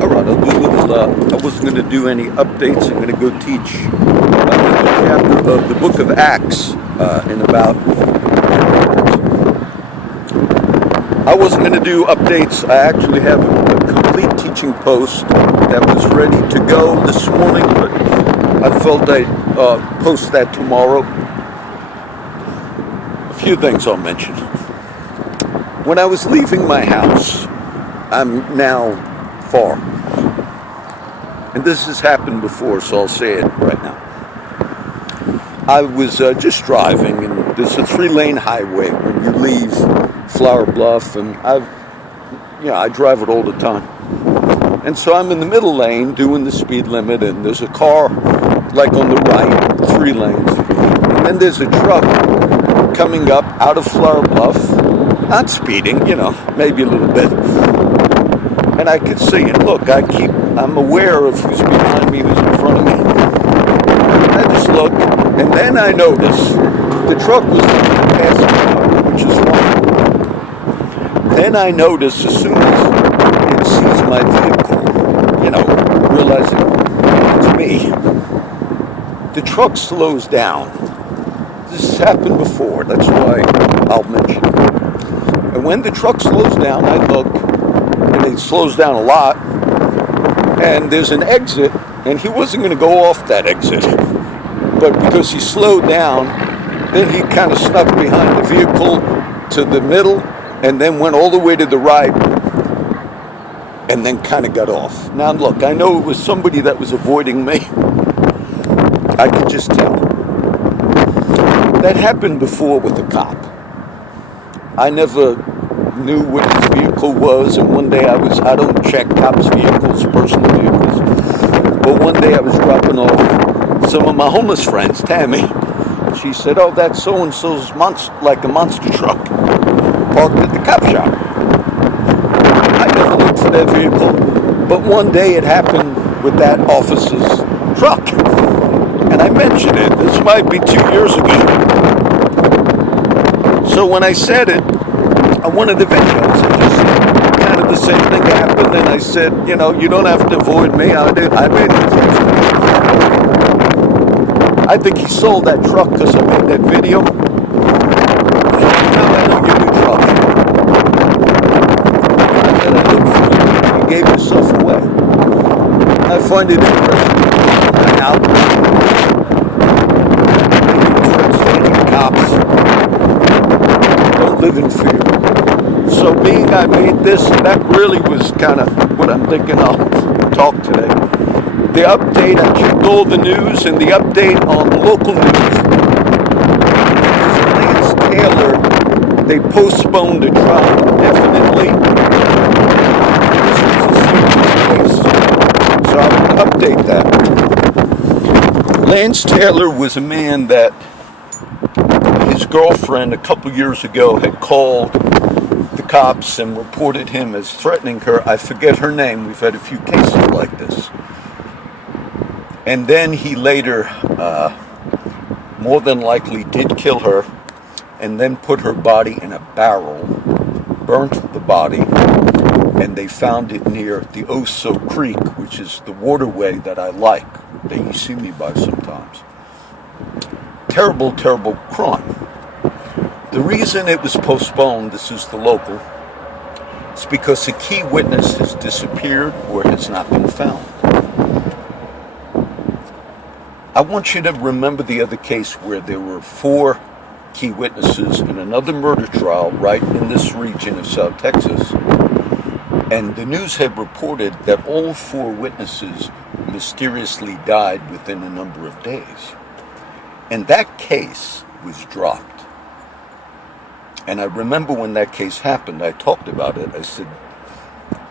Alright, I'll do a little, I wasn't going to do any updates. I'm going to go teach a chapter of the book of Acts in about... I wasn't going to do updates. I actually have a complete teaching post that was ready to go this morning, but I felt I'd post that tomorrow. A few things I'll mention. When I was leaving my house, I'm now far. And this has happened before, so I'll say it right now. I was just driving, and there's a 3-lane highway when you leave Flower Bluff, and I drive it all the time. And so I'm in the middle lane doing the speed limit, and there's a car like on the right, 3 lanes. And then there's a truck coming up out of Flower Bluff, not speeding, maybe a little bit. And I could see, and look, I'm aware of who's behind me, who's in front of me. I just look, and then I notice the truck was passing, which is fine. Then I notice as soon as it sees my vehicle, realizing it's me, the truck slows down. This has happened before, that's why I'll mention it. And when the truck slows down, I look, and it slows down a lot, and there's an exit, and he wasn't going to go off that exit, but because he slowed down, then he kind of snuck behind the vehicle to the middle, and then went all the way to the right, and then kind of got off. Now look, I know it was somebody that was avoiding me. I could just tell. That happened before with a cop. I never knew what his vehicle was, and one day I don't check cops' vehicles, personal vehicles, but one day I was dropping off some of my homeless friends, Tammy. She said, "Oh, that's so-and-so's like a monster truck, parked at the cop shop." I never looked for that vehicle, but one day it happened with that officer's truck, and I mentioned it. This might be 2 years ago. So when I said it, I wanted to vengeance. I just kind of the same thing happened, and I said, you don't have to avoid me. I made it. I think he sold that truck because I made that video. So now I know your new truck. And I looked for you. You gave yourself away. I find it interesting. Now, cops don't live in fear. So being I made this, that really was kind of what I'm thinking I'll talk today. The update, I checked all the news, and the update on the local news is Lance Taylor, they postponed the trial indefinitely. This is a serious case, so I'm going to update that. Lance Taylor was a man that his girlfriend a couple years ago had called the cops and reported him as threatening her. I forget her name. We've had a few cases like this. And then he later, more than likely, did kill her and then put her body in a barrel, burnt the body, and they found it near the Oso Creek, which is the waterway that I like, that you see me by sometimes. Terrible, terrible crime. The reason it was postponed, this is the local, is because a key witness has disappeared or has not been found. I want you to remember the other case where there were 4 key witnesses in another murder trial right in this region of South Texas. And the news had reported that all 4 witnesses mysteriously died within a number of days. And that case was dropped. And I remember when that case happened, I talked about it. I said,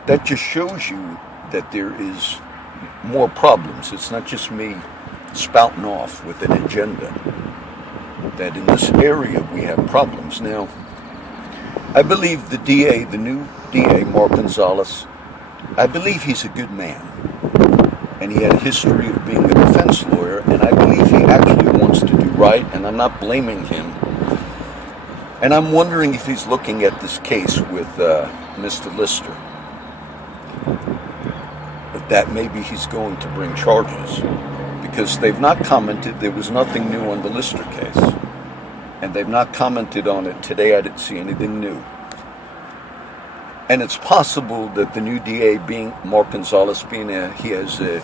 that just shows you that there is more problems. It's not just me spouting off with an agenda, that in this area we have problems. Now, I believe the DA, the new DA, Mark Gonzalez, I believe he's a good man, and he had a history of being a defense lawyer, and I believe he actually wants to do right? And I'm not blaming him. And I'm wondering if he's looking at this case with Mr. Lister, that maybe he's going to bring charges, because they've not commented. There was nothing new on the Lister case, and they've not commented on it today. I didn't see anything new. And it's possible that the new DA, being Mark Gonzalez, he has a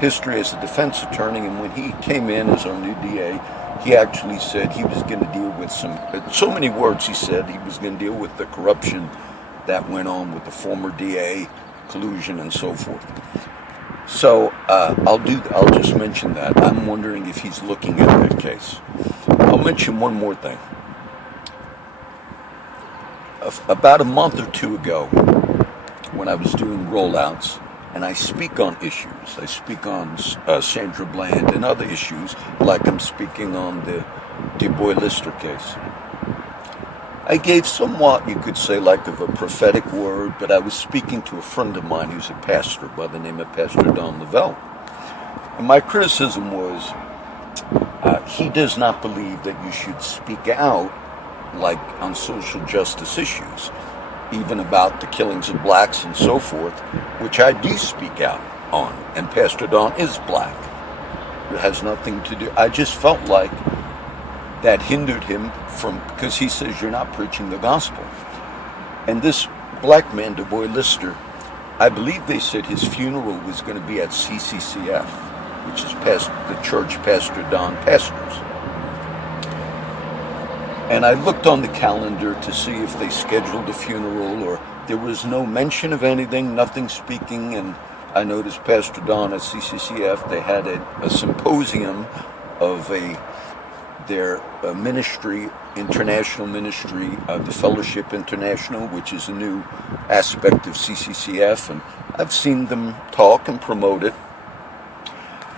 history as a defense attorney, and when he came in as our new DA, he actually said he was going to deal with so many words he said he was going to deal with the corruption that went on with the former DA, collusion and so forth. So I'll just mention that. I'm wondering if he's looking at that case. I'll mention one more thing. About a month or two ago, when I was doing rollouts, and I speak on issues. I speak on Sandra Bland and other issues, like I'm speaking on the Du Bois-Lister case. I gave somewhat, you could say, like of a prophetic word, but I was speaking to a friend of mine who's a pastor by the name of Pastor Don Lavelle. And my criticism was, he does not believe that you should speak out like on social justice issues, even about the killings of blacks and so forth, which I do speak out on. And Pastor Don is black. It has nothing to do. I just felt like that hindered him from, because he says you're not preaching the gospel. And this black man, Du Bois-Lister, I believe they said his funeral was going to be at CCCF, which is the church Pastor Don pastors. And I looked on the calendar to see if they scheduled a funeral, or there was no mention of anything, nothing speaking. And I noticed Pastor Don at CCCF, they had a symposium of their ministry, international ministry, the Fellowship International, which is a new aspect of CCCF. And I've seen them talk and promote it.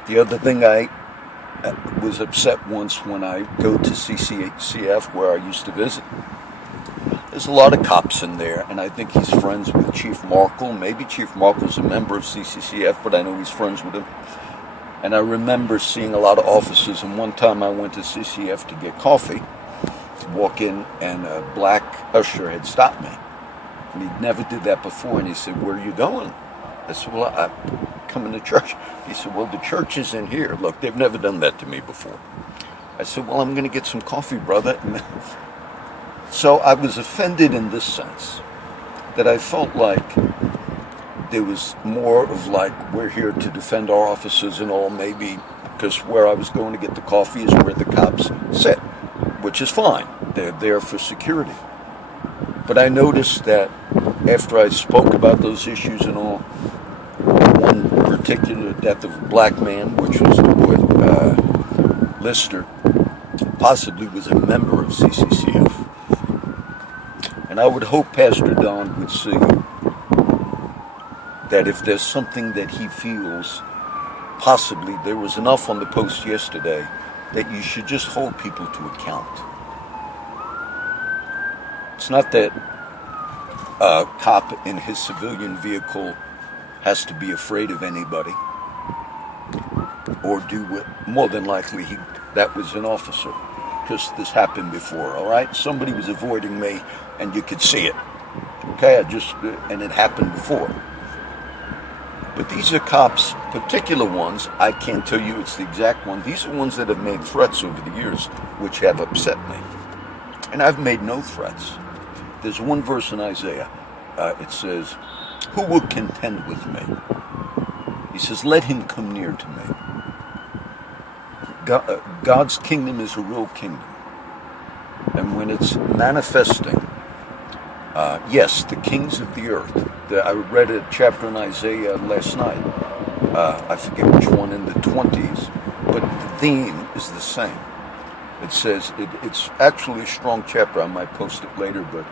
The other thing I was upset once when I go to CCCF, where I used to visit. There's a lot of cops in there, and I think he's friends with Chief Markle. Maybe Chief Markle's a member of CCCF, but I know he's friends with him. And I remember seeing a lot of officers, and one time I went to CCF to get coffee, to walk in, and a black usher had stopped me. And he never did that before, and he said, "Where are you going?" I said, "Well, I'm coming to church." He said, "Well, the church is in here. Look, they've never done that to me before." I said, "Well, I'm going to get some coffee, brother." So I was offended in this sense, that I felt like there was more of like, we're here to defend our officers and all, maybe because where I was going to get the coffee is where the cops sit, which is fine. They're there for security. But I noticed that after I spoke about those issues and all, one particular death of a black man, which was Du Bois-Lister, possibly was a member of CCCF. And I would hope Pastor Don would see that if there's something that he feels, possibly there was enough on the post yesterday, that you should just hold people to account. It's not that a cop in his civilian vehicle has to be afraid of anybody or do what, more than likely that was an officer, because this happened before, all right? Somebody was avoiding me and you could see it, okay? And it happened before. But these are cops, particular ones, I can't tell you it's the exact one. These are ones that have made threats over the years, which have upset me. And I've made no threats. There's one verse in Isaiah. It says, "Who will contend with me?" He says, "Let him come near to me." God's kingdom is a real kingdom. And when it's manifesting, yes, the kings of the earth. I read a chapter in Isaiah last night. I forget which one, in the 20s. But the theme is the same. It says, it's actually a strong chapter. I might post it later, but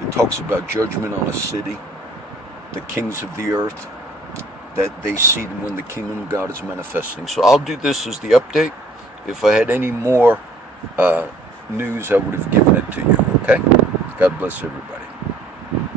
it talks about judgment on a city, the kings of the earth, that they see when the kingdom of God is manifesting. So I'll do this as the update. If I had any more news, I would have given it to you, okay? God bless everybody.